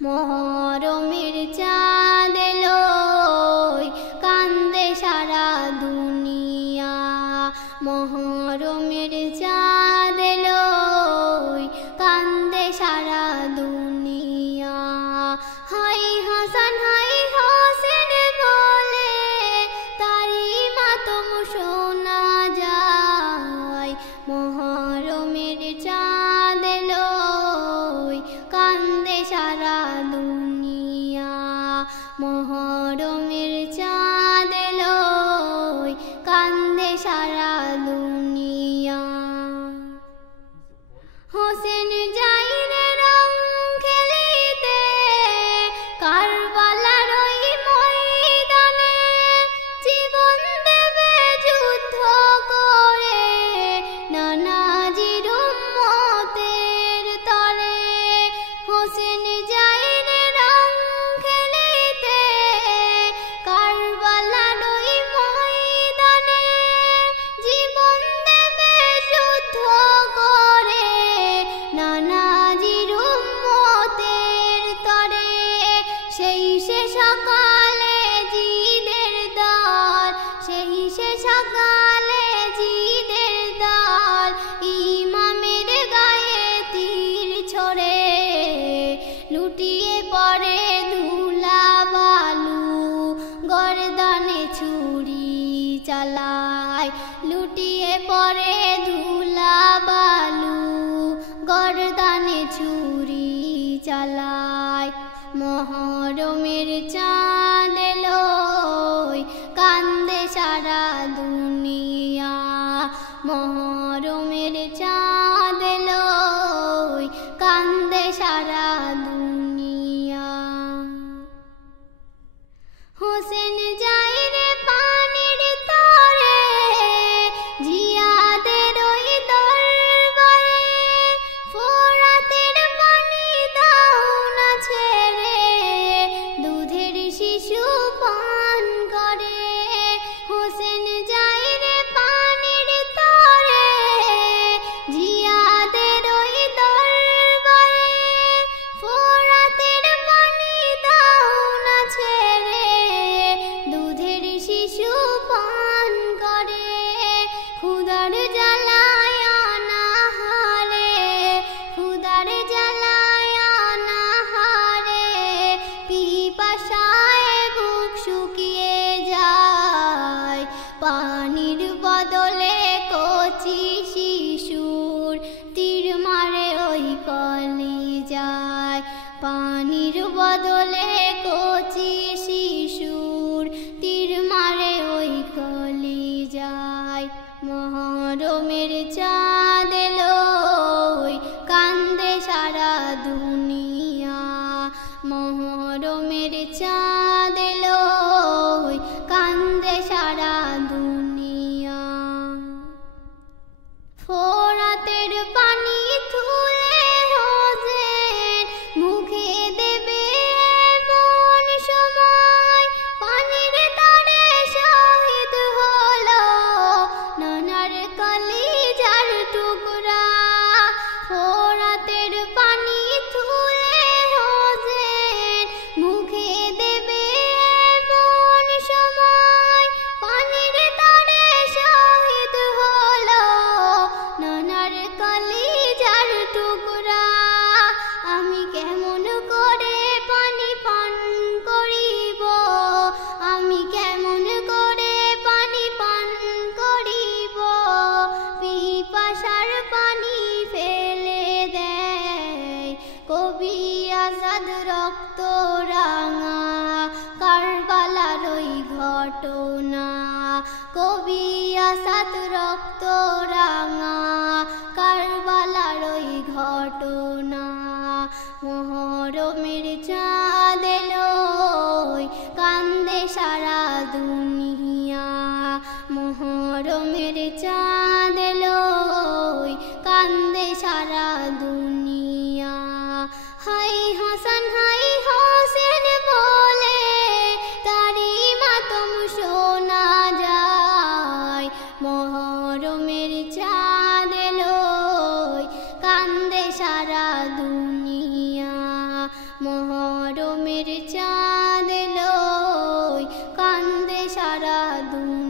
মহরমের চাঁদ এলো কান্দে সারা দুনিয়া। মহরমের চাঁদ এলো কান্দে সারা দুনিয়া। হাই হাসান হাই হোসেন বলে তারি মাতম শোনা যায়। মহরমের চাঁদ এলো কান্দে সারা দুনিয়া। মহরমের চাঁদ এলো কান্দে সারা দুনিয়া। হোসেন যাই রে রং খেলিতে কারবালার ওই ময়দানে, জীবন দেবে যুদ্ধ করে নানাজির উম্মতের তরে। হোসেন যাই রে রং খেলিতে কারবালার ওই ময়দানে, জীবন দেবে যুদ্ধ করে নানাজির উম্মতের তরে। সেই সে সকালে জিদের দল, সেই সে সকালে জিদের দল, ইমামের গায়ে তীর ছড়ে লুটিয়ে পড়ে ধুলা বালু, গর্দানে ছুরি চালায়। লুটিয়ে পড়ে ধুলা বালু, গর্দানে ছুরি চালায়। মহরমের চাঁদ এলো কান্দে সারা দুনিয়া। মহরমের চাঁদ এলো কান্দে সারা দুনিয়া। হোসেন যাই রে পানির তরে জিয়াদের ওই দরবারে, ফোরাতের পানি দাও না ছেড়ে দুধের শিশু পান করে। হোসেন যাই রে পানির তরে জিয়াদের ওই দরবারে, ফোরাতের পানি দাও না ছেড়ে দুধের শিশু পান করে। ক্ষুধার জ্বালায় অনাহারে, ক্ষুধার জ্বালায় অনাহারে, পিপাসায় বুক শুকিয়ে যায়। পানির বদলে কচি শিশুর তীর মারে ওই কলিজায়। পানির বদলে কচি শিশুর তীর মারে ওই কলিজায়। মহরমের চাঁদ এলো কান্দে সারা দুনিয়া। মহরমের চাঁদ এলো কান্দে সারা দুনিয়া। ফোরাতের পানি তুলে হোসেন মুখে দেবে এমন সময়, পানির তরে শহীদ হলো নানার কলিজার টুকরা। ফোরাতের পানি তুলে হোসেন মুখে দেবে এমন সময়, পানির তরে শহীদ হলো নানার কলিজার টুকরা। আমি কেমন করে পানি পান করিব, আমি কেমন করে পানি পান করিব, পিপাসার পানি ফেলে দেয় কবি আজাদ রক্ত রাঙা কারবালার ওই ঘটনা। কবি আজাদ রক্ত রাঙা কারবালার ওই ঘটনা। মহরমের চাঁদ এলো কান্দে সারা দুনিয়া। মহরমের চাঁদ এলো কান্দে সারা দুনিয়া। হাই হাসান হাই হোসেন বলে তারি মাতম শোনা যায়। মহরমের চাঁদ এলো কান্দে সারা দুনিয়া। মহরমের চাঁদ লই কান্দে সারা দুনিয়া।